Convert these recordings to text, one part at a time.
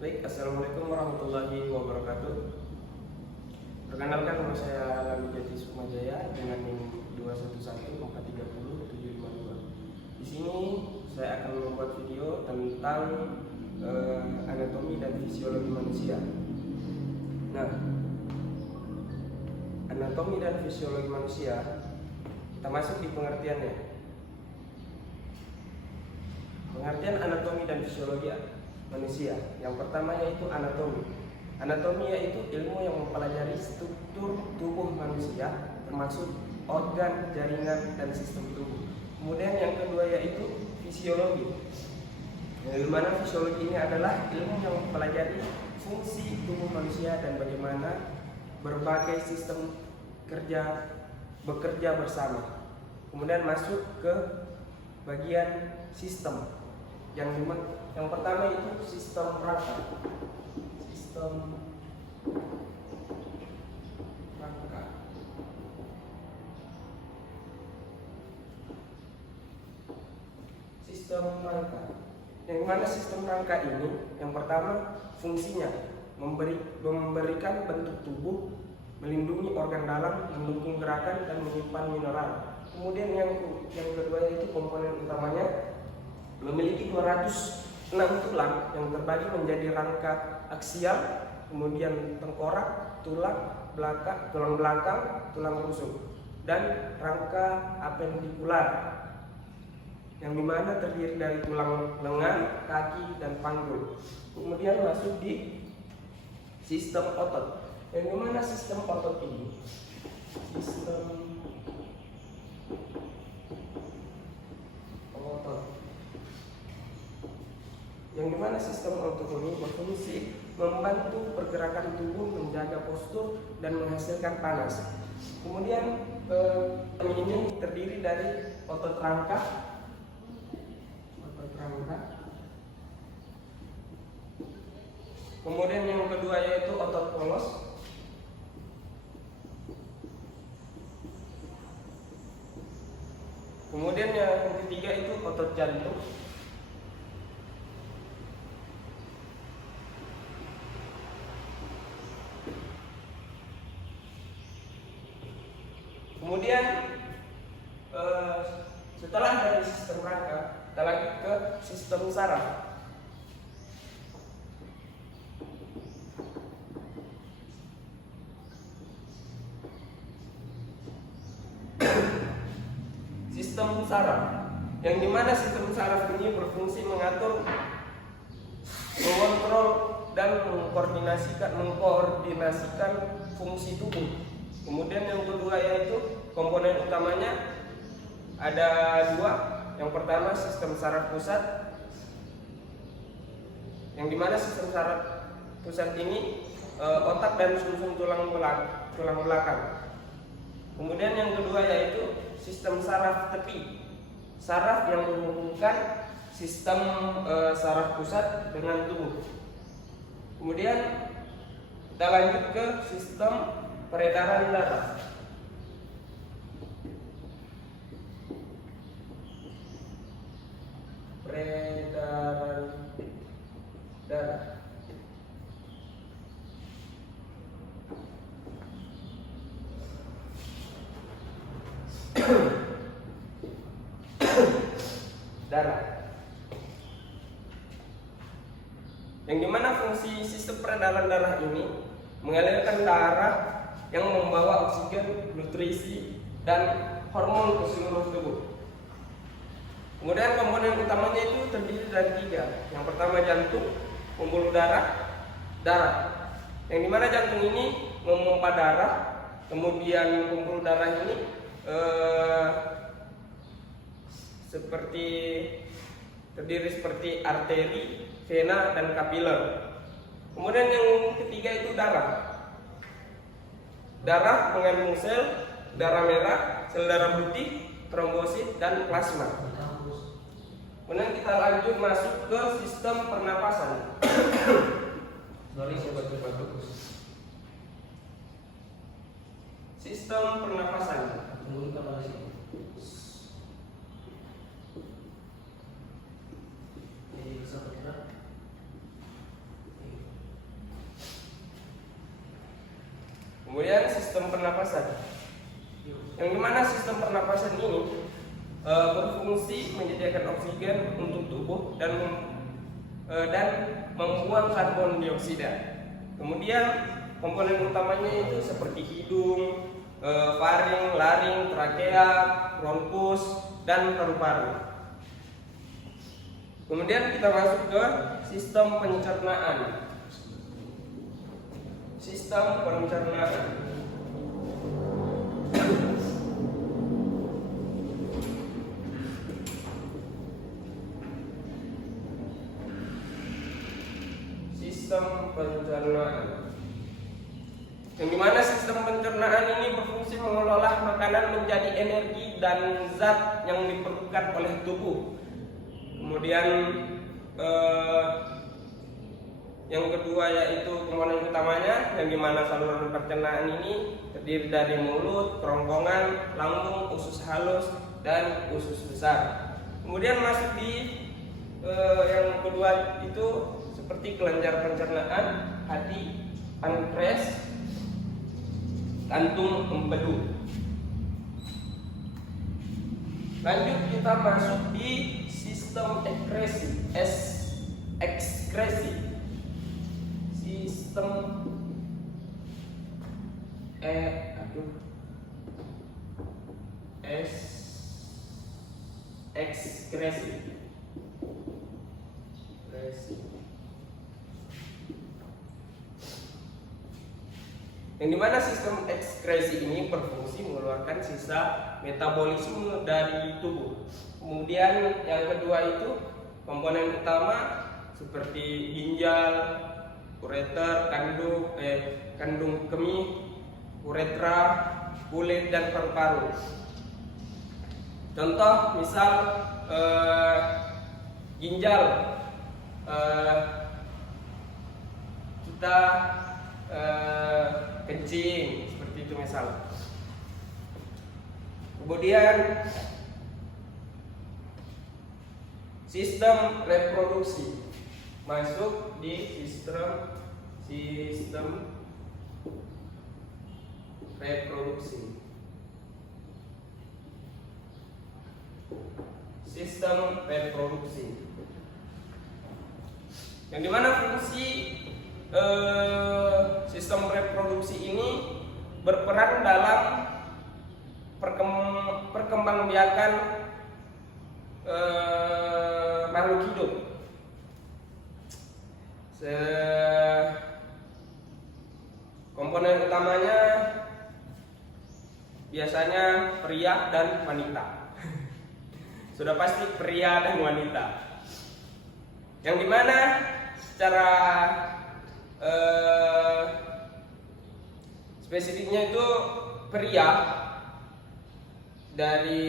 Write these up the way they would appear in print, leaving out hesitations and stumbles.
Baik, assalamualaikum warahmatullahi wabarakatuh. Perkenalkan, nama saya Lami Jati Sukmajaya dengan NIM 211430752. Di sini saya akan membuat video tentang anatomi dan fisiologi manusia. Nah, anatomi dan fisiologi manusia kita masuk di pengertiannya. Pengertian anatomi dan fisiologi manusia. Yang pertama yaitu anatomi. Anatomi yaitu ilmu yang mempelajari struktur tubuh manusia, termasuk organ, jaringan, dan sistem tubuh. Kemudian yang kedua yaitu fisiologi. Di mana fisiologi ini adalah ilmu yang mempelajari fungsi tubuh manusia dan bagaimana berbagai sistem bekerja bersama. Kemudian masuk ke bagian sistem. Yang pertama itu sistem rangka. Sistem rangka. Yang mana sistem rangka ini? Yang pertama fungsinya memberikan bentuk tubuh, melindungi organ dalam, mendukung gerakan dan menyimpan mineral. Kemudian yang kedua yaitu komponen utamanya memiliki 206 tulang yang terbagi menjadi rangka aksial, kemudian tengkorak, tulang belakang, tulang rusuk, dan rangka apendikular yang dimana terdiri dari tulang lengan, kaki, dan panggul. Kemudian masuk di sistem otot. Yang dimana sistem otot ini sistem otot ini berfungsi membantu pergerakan tubuh, menjaga postur, dan menghasilkan panas. Kemudian ini terdiri dari otot rangka, kemudian yang kedua yaitu otot polos, kemudian yang ketiga itu otot jantung, kemudian setelah dari sistem rangka kita lanjut ke sistem saraf. Sistem saraf, yang dimana sistem saraf ini berfungsi mengatur, mengontrol, dan mengkoordinasikan fungsi tubuh. Kemudian yang kedua yaitu komponen utamanya ada dua. Yang pertama sistem saraf pusat, yang dimana sistem saraf pusat ini otak dan sumsum tulang belakang. Kemudian yang kedua yaitu sistem saraf tepi, saraf yang menghubungkan sistem saraf pusat dengan tubuh. Kemudian kita lanjut ke sistem peredaran darah. Peredaran darah. Darah. Yang dimana fungsi sistem peredaran darah ini mengalirkan darah yang membawa oksigen, nutrisi, dan hormon ke seluruh tubuh. Kemudian komponen utamanya itu terdiri dari tiga. Yang pertama jantung, pembuluh darah, darah. Yang dimana jantung ini memompa darah, kemudian pembuluh darah ini terdiri seperti arteri, vena, dan kapiler. Kemudian yang ketiga itu darah. Darah mengandung sel darah merah, sel darah putih, trombosit, dan plasma. Kemudian kita lanjut masuk ke sistem pernapasan. Sistem pernapasan. sistem pernapasan. Yang dimana sistem pernapasan ini berfungsi menyediakan oksigen untuk tubuh dan membuang karbon dioksida. Kemudian komponen utamanya itu seperti hidung, faring, laring, trakea, bronkus, dan paru-paru. Kemudian kita masuk ke sistem pencernaan. Sistem pencernaan. Sistem pencernaan. Yang dimana sistem pencernaan ini berfungsi mengolah makanan menjadi energi dan zat yang diperlukan oleh tubuh. Kemudian yang kedua yaitu komponen utamanya, yang dimana saluran pencernaan ini terdiri dari mulut, kerongkongan, lambung, usus halus, dan usus besar. Kemudian masuk di yang kedua itu seperti kelenjar pencernaan, hati, pankreas, kantung, empedu. Lanjut kita masuk di sistem ekskresi. Sistem ekskresi. Yang dimana sistem ekskresi ini berfungsi mengeluarkan sisa metabolisme dari tubuh. Kemudian yang kedua itu komponen utama seperti ginjal, ureter, kandung kemih, uretra, kulit, dan paru-paru. Contoh misal ginjal, kita kencing seperti itu misal. Kemudian sistem reproduksi masuk di sistem reproduksi. Sistem reproduksi. Yang dimana fungsi sistem reproduksi ini berperan dalam perkembangbiakan makhluk hidup. Komponen utamanya biasanya pria dan wanita. Sudah pasti pria dan wanita. Yang dimana secara spesifiknya itu pria dari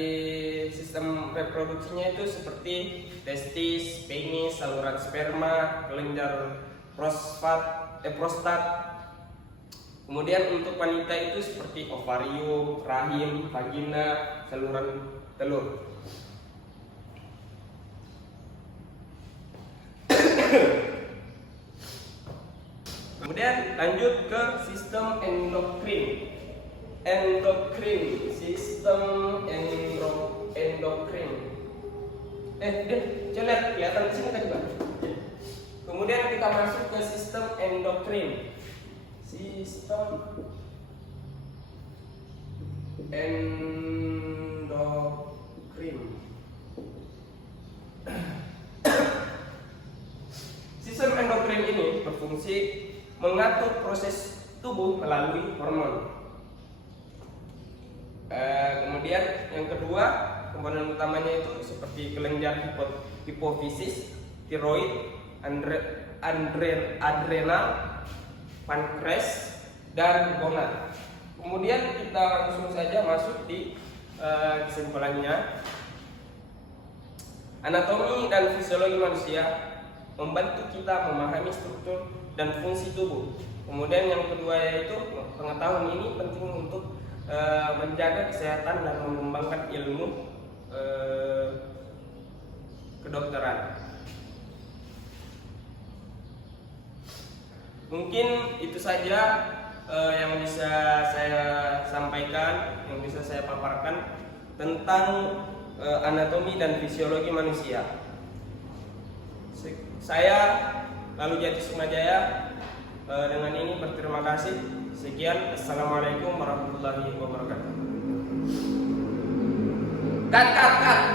sistem reproduksinya itu seperti testis, penis, saluran sperma, kelenjar prostat. Kemudian untuk wanita itu seperti ovarium, rahim, vagina, saluran telur. Kemudian lanjut ke sistem endokrin. Sistem endokrin. Coba lihat, kelihatan di sini kan juga. Kemudian kita masuk ke sistem endokrin. Sistem endokrin. Sistem endokrin ini berfungsi mengatur proses tubuh melalui hormon. Kemudian yang kedua, komponen utamanya itu seperti kelenjar hipofisis, tiroid, adrenal, pankreas, dan gonad. Kemudian kita langsung saja masuk di kesimpulannya. Anatomi dan fisiologi manusia membantu kita memahami struktur dan fungsi tubuh. Kemudian yang kedua yaitu pengetahuan ini penting untuk menjaga kesehatan dan mengembangkan ilmu kedokteran. Mungkin itu saja yang bisa saya sampaikan, yang bisa saya paparkan tentang anatomi dan fisiologi manusia. Saya Lalu Jati Sukmajaya dengan ini berterima kasih. Sekian, assalamualaikum warahmatullahi wabarakatuh. Cut.